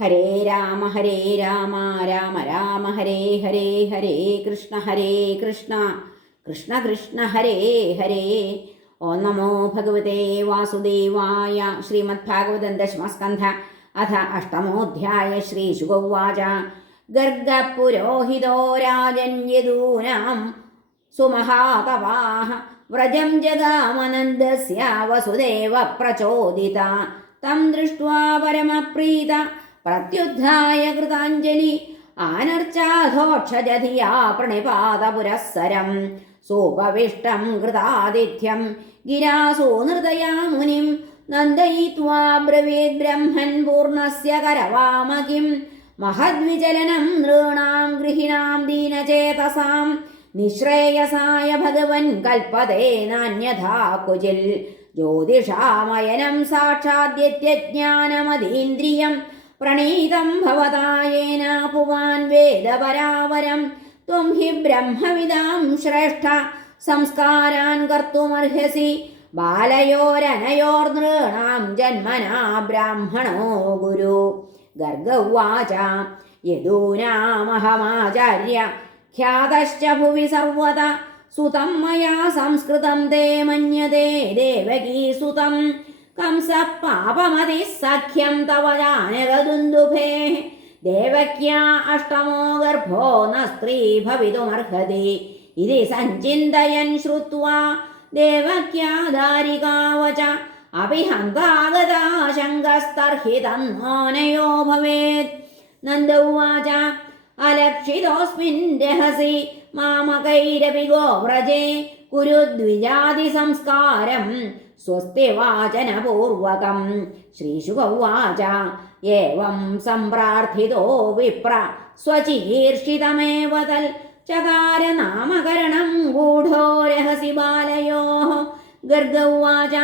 ഹരേ രാമ ഹരേ രാമ രാമ രാമ ഹരേ ഹരേ ഹരേ കൃഷ്ണ ഹരേ കൃഷ്ണ കൃഷ്ണ കൃഷ്ണ ഹരേ ഹരേ. ഓം നമോ ഭഗവതേ വാസുദേവായ ശ്രീമദ് ഭാഗവത ദശമസ്കന്ധ അഥ അഷ്ടമോധ്യായ ശ്രീ ശുഗൗവാച. ഗർഗപുരോഹിതോ രാജൻ യദൂനാം സുമഹാതവാഹ വ്രജം ജഗാമനന്ദസ്യ വസുദേവ പ്രചോദിത. തം ദൃഷ്ട്വാ പരമപ്രീത പ്രത്യുദ്ധായ കൃതാഞ്ജലി ആനർച്ചാധോക്ഷജധിയാ പ്രണിപാതപുരസ്സരം സോപവിഷ്ടം കൃതാതിഥ്യം. ഗിരാസോ നൃതയാ മുനിം. നന്ദയിത്വാ ബ്രവീത് ബ്രഹ്മൻ പൂർണസ്യ കരവാമകിം. മഹദ്വിചലനം നൃണാം ഗൃഹിണാം ദീനചേതസാം. നിശ്രേയസായ ഭഗവൻ കൽപ്പതേ നാന്യഥാ കുചിൽ ജ്യോതിഷാമയനം സാക്ഷാദ്യത്യജ്ഞാനമതീന്ദ്രിയം. പ്രണീതം ഭവതായേന പുവാൻ വേദപരാവരം. ത്വം ഹി ബ്രഹ്മവിദാം ശ്രേഷ്ഠ. സംസ്കാരാൻ കർത്തുമർഹസി. ബാലയോരനയോർനൃണാം ജന്മനാ ബ്രാഹ്മണോ ഗുരു. ഗർഗ ഉവാച യദൂനാമഹമാചാര്യ. ഖ്യാതശ്ച ഭുവി സർവത. സുതം മയാ സംസ്കൃതം തേ മന്യതേ. ദേവകീ സുതം. കംസ പാപമതി സഖ്യം തവരാനുഭേ ജാനകദുന്ദുഭേ. ദേവക്യാ അഷ്ടമോ ഗർഭോ ന സ്ത്രീ ഭവിതുമർഹതി. ഇതി സഞ്ചിന്തയൻ ശ്രുത്വാ. ദേവക്യാ ദാരികാവച അപി ഹന്താഗതാ ശങ്കസ്തർഹി തന്നോനയോ ഭവേത്. നന്ദ ഉവാച. അലക്ഷിതോസ്മിൻ രഹസി. മാമകൈരപി ഗോവ്രജേ കുരു ദ്വിജാതി സംസ്കാരം സ്വസ്തി വാചനപൂർവകം. ഉച ഏവം സംപ്രാർത്ഥിതോ വിപ്ര. സ്വചികീർഷിതമേവ തൽ ചകാര നാമകരണം ഗൂഢോ രഹസി ബാലയോ ഗർഗ ഉവാച.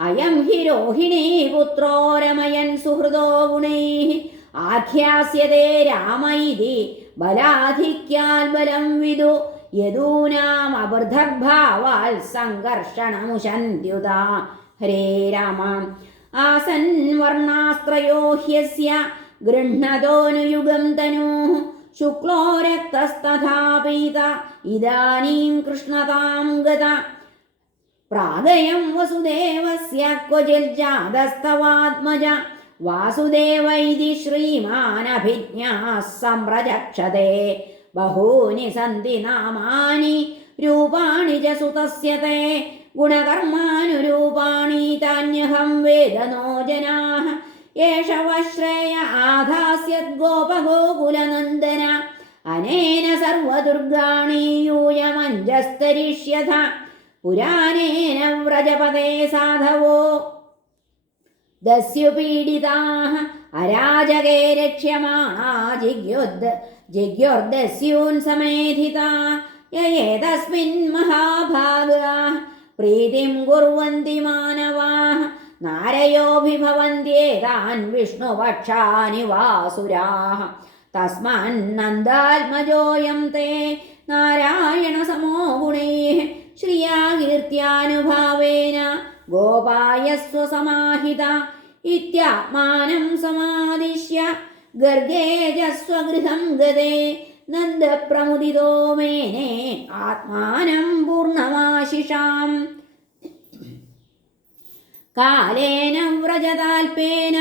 അയം ഹി രോഹിണീ പുത്രോ രമയൻ സുഹൃദോ ഗുണൈ. ആഖ്യാസ്യതേ രാമ ഇതി. ബലാധിക്യാൽ ബലം വിദു. യദൂനാം അബർദ്ധഭാവാൽ സംഘർഷണമുശന്ത്യുത. ഹരേ രാമ. ആസൻ വർണാസ്ത്രയോ ഹ്യസ്യ ഗൃഹ്ണതോനുയുഗം തനൂ. ശുക്ലോ രക്തസ്തഥാ പീത ഇദാനീം കൃഷ്ണതാം ഗത. പ്രാഗയം വസുദേവസ്യ ക്വചിൽ വാസുദേവൈതി ശ്രീമാനഭിജ്ഞാ സംപ്രചക്ഷതേ ബഹൂനി സന്തി നാമാനി രൂപാണി ച സുതസ്യ ഗുണകർമാനുരൂപാണി താന്യഹം വേദനോ ജനാഃ ഏഷവശ്രേയ ആധാസ്യത് ഗോപഗോകുലനന്ദന. അനേന സർവദുർഗാണി യൂയമഞ്ജസ്തരിഷ്യഥ. പുരാണേന വ്രജപദേ സാധവോ. ദസ്യുപീഡിതാ അരാജകേ രക്ഷ്യമാണാ ജിഗ്യോദ് ജിഗ്യോർദസ്യൂൻ സമേധിതാ യേതസ്മിൻ മഹാഭാഗാः പ്രീതിം കുർവന്തി മാനവാः നാരയോഭിഭവന്ത്യേതാൻ വിഷ്ണുപക്ഷാനി വാസുരാः തസ്മാന്നന്ദാത്മജോയം തേ നാരായണസമോ ഗുണൈः ശ്രിയാ കീർത്തിയാനുഭാവേന ഗോപായ സ്വസമാഹിത ഇത്യാത്മാനം സമാദിശ്യ ഗർഗേജ സ്വഗൃഹം ഗതേ നന്ദപ്രമുദിതോ മേനെ ആത്മാനം പൂർണമാശിഷാം. കാലേന വ്രജതാൽപേന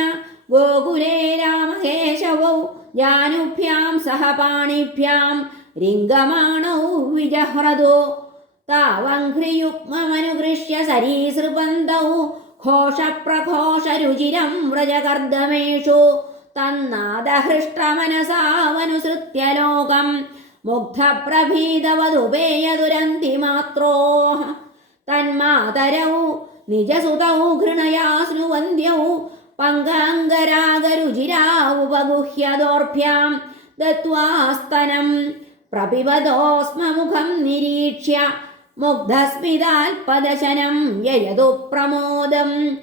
ഗോകുലേ രാമകേശവൗ ജാനുഭ്യാം സഹ പാണിഭ്യാം രിംഗമാണൗ വിജഹ്രദോ. താവഘ്രിയുഗ്മമനുഗൃഹ്യ സരീസൃപന്തൗ ഘോഷപ്രഘോഷരുചിരം വ്രജകർദ്ദമേഷു തന്നാദഹൃഷ്ടമനസാവനുസൃത്യ ലോകം മുഗ്ധപ്രഭീതവതുപേയദുരന്തി മാത്രോ തന്മാതരൗ നിജസുതൗ ഘൃണയാ സ്നുവന്ധ്യൗ പങ്കാംഗരാഗരുചിരാവുപഗുഹ്യദോർഭ്യാം. ദത്വാസ്തനം പ്രപിബദോസ്മമുഖം നിരീക്ഷ്യ. മുഗ്ധസ്മിതാൽപദശനം യയതു പ്രമോദം.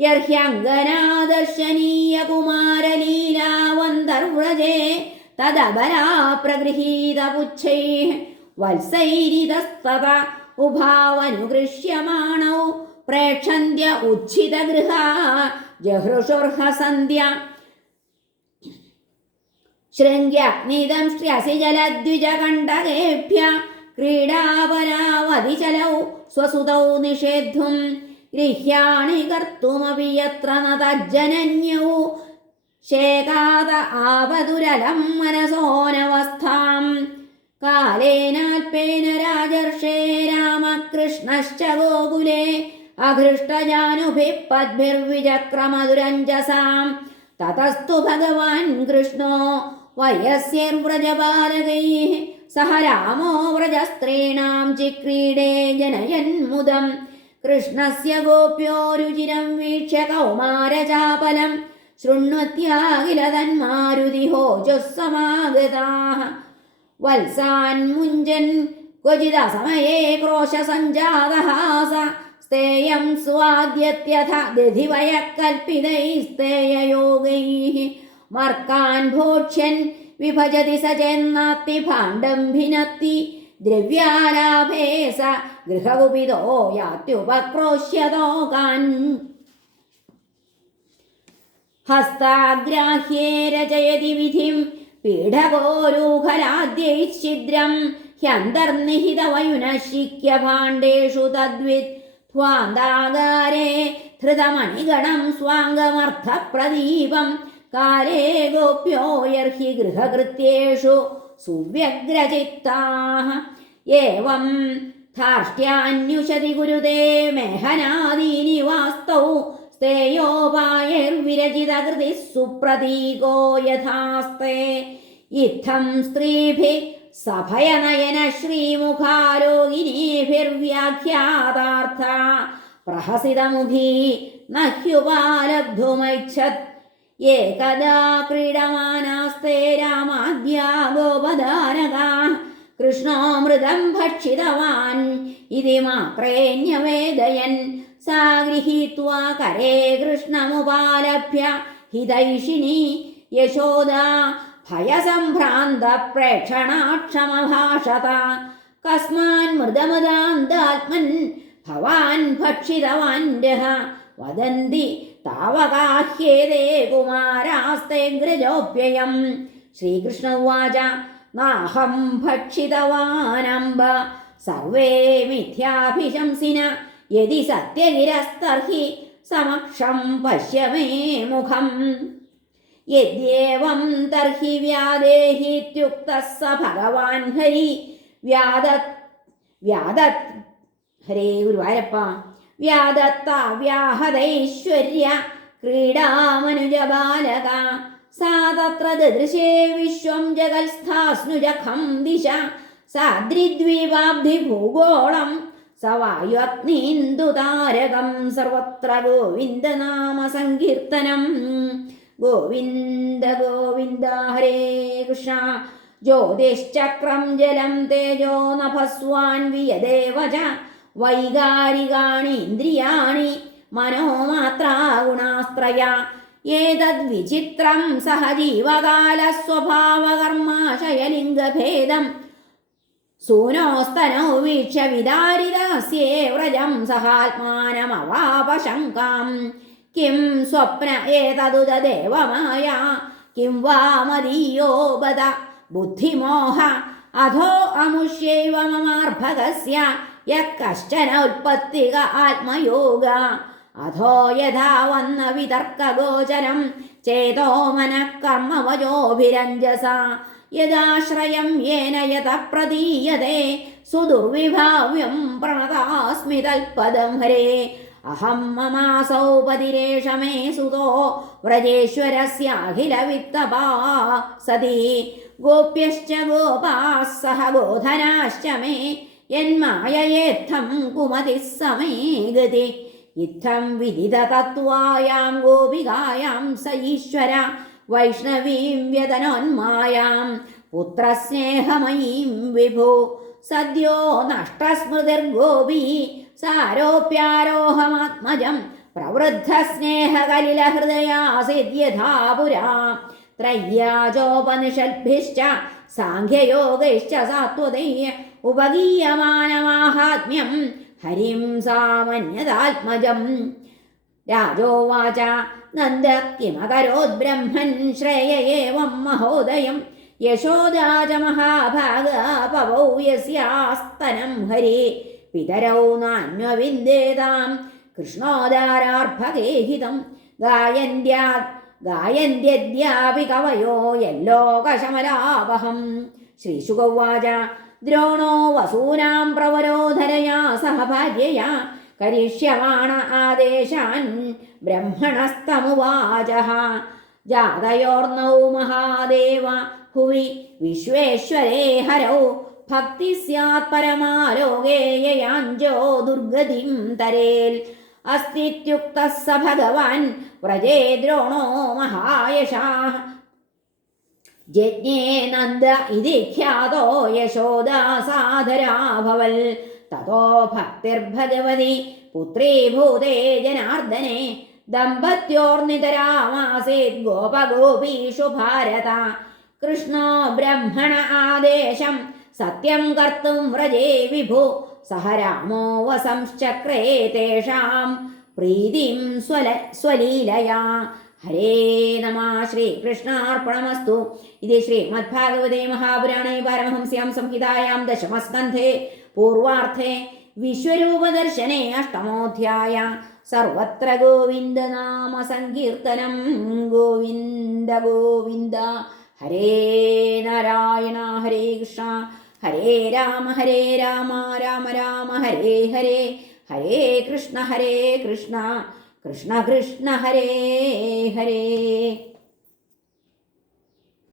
യർഹ്യങ്കനാദർശനീയകുമാരലീലാവന്തർവ്രജേ തദബലാ പ്രഗൃഹീതപുച്ഛൈഃ വത്സൈരിതസ്തത ഉഭാവനുഗൃഹ്യമാണൗ പ്രേക്ഷന്ത്യ ഉച്ഛിതഗൃഹ ജഹൃഷുർഹസന്ധ്യ ശൃംഗ്യഗ്നിദം ശ്ര്യസി ജലദ്വിജകണ്ഠകേഭ്യ ക്രീഡാപരാവതിചലൗ സ്വസുതൗ നിഷേദ്ധും ഗൃഹ്യാണി കർത്തുമപി യത്ര ന ശേഖാത ആപതുരലം മനസോനവസ്ഥാം. കാലേനാൽപേന രാജർഷേ രാമകൃഷ്ണശ്ച ഗോകുലേ. അഹൃഷ്ടജാനുഭിः പദ്ഭിർവിചക്രമധുരഞ്ജസാം തതസ്തു ഭഗവാൻ കൃഷ്ണോ. വയസ്യർവ്രജപാലകൈः സഹ രാമോ വ്രജസ്ത്രീണാം ചിക്രീഡേ ജനയന്മുദം. കൃഷ്ണസ്യ ഗോപ്യോ രുചിരം വീക്ഷ്യ കൗമാരചാപലം ശൃണ്വത്യാകില തന്മാരുതിഹോജുസ്സമാഗതാः വത്സാൻമുഞ്ചൻ ക്വചിദസമയേ ക്രോശസഞ്ജാതഹാസ സ്തേയം സ്വാദ്യത്യഥ ദധിവയ കൽപ്പിതൈസ്തേയയോഗൈः മർക്കാൻ ഭോക്ഷ്യൻ വിഭജതി സ ചെന്നാത്തി ഭാണ്ഡം ഭിനത്തി. ദ്രവ്യാലാഭേ സ ഗൃഹകുപിതോ യാത്യുപക്രോശ്യതോകാൻ ഹസ്താഗ്രാഹ്യേ രചയതി വിധിം പീഠകോരൂഹലാദ്യൈശ്ചിദ്രം ഹ്യന്തർനിഹിതവയുനശിക്യ ഭാണ്ഡേഷു തദ്വിത് ധ്വാന്താകാരേ ധൃതമണിഗണം സ്വാംഗമർത്ഥപ്രദീപം കാലേ ഗോപ്യോ യർഹി ഗൃഹകൃത്യേഷു സുവ്യഗ്രചിത്താः एवं धार्ष्ट्यान्युषति गुरुते मेहनादीनि वास्तौ स्तेयोपायैर्विरचितकृतिः सुप्रतीको यथास्ते इत्थं स्त्रीभिः सभयनयन श्रीमुखारोगिणीभिर्व्याख्यातार्था प्रहसितमुखी न ह्युपालब्धुमैच्छत् ഏകദാ ക്രീഡമാനാസ്തേ രാമാദ്യ ഗോപധാരകാൻ കൃഷ്ണോമൃതം ഭക്ഷിതവാൻ. ഇതി മാത്രേന്യവേദയൻ സാ ഗൃഹീത്വാ കരേ കൃഷ്ണമുപാലഭ്യ. ഹിതൈഷിണി യശോദ ഭയസംഭ്രാന്ത പ്രേക്ഷണാക്ഷമഭാഷത. കസ്മാൻ മൃതമൃതാന്താത്മൻ ഭവാൻ ഭക്ഷിതവാൻ രഹ. വദന്തി താവകാഹ്യേതേ കുമാരാസ്തേ ഗ്രജോപ്യയം ശ്രീകൃഷ്ണ ഉവാച നാഹം ഭക്ഷിതവാനംബ സർവേ മിഥ്യാഭിശംസിന യതി സത്യഗിരസ്തർഹി സമക്ഷം പശ്യ മേ മുഖം. യദ്യേവം തർഹി വ്യാദേഹിത്യുക്ത സ ഭഗവാൻ ഹരി വ്യാദ വ്യാദ ഹരേ ഗുരുവായൂരപ്പ വ്യാദത്ത വ്യാഹതൈശ്വര്യ ക്രീഡാമനുജബാലക. സാ തത്ര ദദൃശേ വിശ്വം ജഗത്സ്ഥാസ്നുജഖം ദിശ. സാദ്രിദ്വീപാബ്ധി ഭൂഗോളം സവായുഗ്നീന്ദുതാരകം സർവത്ര ഗോവിന്ദനാമ സങ്കീർത്തനം ഗോവിന്ദ ഗോവിന്ദ ഹരേ കൃഷ്ണ. ജ്യോതിശ്ചക്രം ജലം തേജോ നഭസ്വാൻ വിയദേവ ച വൈകാരികാണി ഇന്ദ്രിയാണി മനോമാത്രാ ഗുണാസ്ത്രയ. ഏതദ്വിചിത്രം സഹജീവകാലസ്വഭാവകർമാശയലിംഗഭേദം. സൂനോസ്തനോ വീക്ഷ വിദാരിദാസ്യേ വ്രജം സഹാത്മാനമവാപശങ്കാം. കിം സ്വപ്ന ഏതദുതദേവമായ കിം വാ മദീയോ ബദ? ബുദ്ധിമോഹ? അധോ അമുഷ്യൈവ മമാർഭകസ്യ യഃ കശ്ചന ഉൽപ്പത്തിക ആത്മയോഗ. അധോ യഥാ വന്ന വിതർക്കഗോചരം? ചേതോ മനഃ കർമ്മവചോഭിരഞ്ജസ യദാശ്രയം യേന യഥ പ്രതീയതേ. സുദുർവിഭാവ്യം പ്രണതാസ്മി തൽപദം ഹരേ. അഹം മമാസൗ പതിരേഷമേ സുതോ. വ്രജേശ്വരസ്യാഖിലവിത്തപാ സതി. ഗോപ്യശ്ച ഗോപാ സഹ ഗോധനാശ്ച മേ യന്മായയേത്ഥം കുമതി സമേഗതി ഇത്തം വിദിത തത്വായാം ഗോപികായാം സ ഈശ്വര വൈഷ്ണവീം വ്യതനോന്മായാം പുത്രസ്നേഹമയീം വിഭോ. സദ്യോ നഷ്ടസ്മൃതിർഗോപി സാരോപ്യാരോഹമാത്മജം പ്രവൃദ്ധസ്നേഹകലിലഹൃദയാസിദ്യഥാ പുരാ. ത്രയ്യാചോപനിഷദ്ഭിശ്ച സാഖ്യയോഗൈശ്ച സാത്വതൈ ഉപഗീയമാനമാഹാത്മ്യം ഹരിം സാമന്യതാത്മജം. രാജോവാച നന്ദ കിമകരോത് ബ്രഹ്മൻ ശ്രേയ ഏവം മഹോദയം. യശോദാച മഹാഭാഗ പവൗ യസ്യാസ്തനം ഹരി. പിതരൗ നാന്വവിന്ദേതാം. കൃഷ്ണോദാരാർഭഗേഹിതം. ഗായന്ത്യാ ഗായന്ത്യദ്യാപി കവയോ യല്ലോകശമലാവഹം ശ്രീശുഗൗവാച ദ്രോണോ വസൂനാം പ്രവരോധരയാ സഹഭാര്യയാ കരിഷ്യമാണ ആദേശാൻ ബ്രഹ്മണസ്തമുവാച ജാതയോർണൗ മഹാദേവ ഹുവി വിശ്വേശ്വരേ ഹരൗ. ഭക്തി സ്യാത് പരമാലോകേയയാഞ്ചോ ദുർഗതിം തരേൽ. അസ്തിത്യുക്ത സ ഭഗവാൻ വ്രജേ ദ്രോണോ മഹായശാഃ. ജജ്ഞേ നന്ദ ഇതി ഖ്യാതോ യശോദാസാധരാഭവൽ തതോ ഭക്തിർഭഗവതി പുത്രീഭൂതേ ജനാർദ്ദനെ ദമ്പത്യോർനിതരാമാസീത് ഗോപഗോപീഷു ഭാരത. കൃഷ്ണോ ബ്രഹ്മണ ആദേശം സത്യം കർത്തും വ്രജേ വിഭു സഹ രാമോ വസംശ്ചക്രേ തേഷാം പ്രീതിം സ്വല സ്വലീലയാ. ഹരേ നമ ശ്രീകൃഷ്ണാർപ്പണമസ്തു ഇത് ശ്രീമദ്ഭാഗവതേ മഹാപുരാണേ പാരമഹംസ്യാം സംഹിതായാം ദശമസ്കന്ധേ പൂർവാർത്ഥേ വിശ്വരൂപദർശനേ അഷ്ടമോധ്യായ. സർവത്ര ഗോവിന്ദനാമ സങ്കീർത്തനം. ഗോവിന്ദ ഗോവിന്ദ. ഹരേ നാരായണ ഹരേ കൃഷ്ണ. ഹരേ രാമ ഹരേ രാമ രാമ രാമ ഹരേ ഹരേ. ഹരേ കൃഷ്ണ ഹരേ കൃഷ്ണ. കൃഷ്ണ കൃഷ്ണ ഹരേ ഹരേ.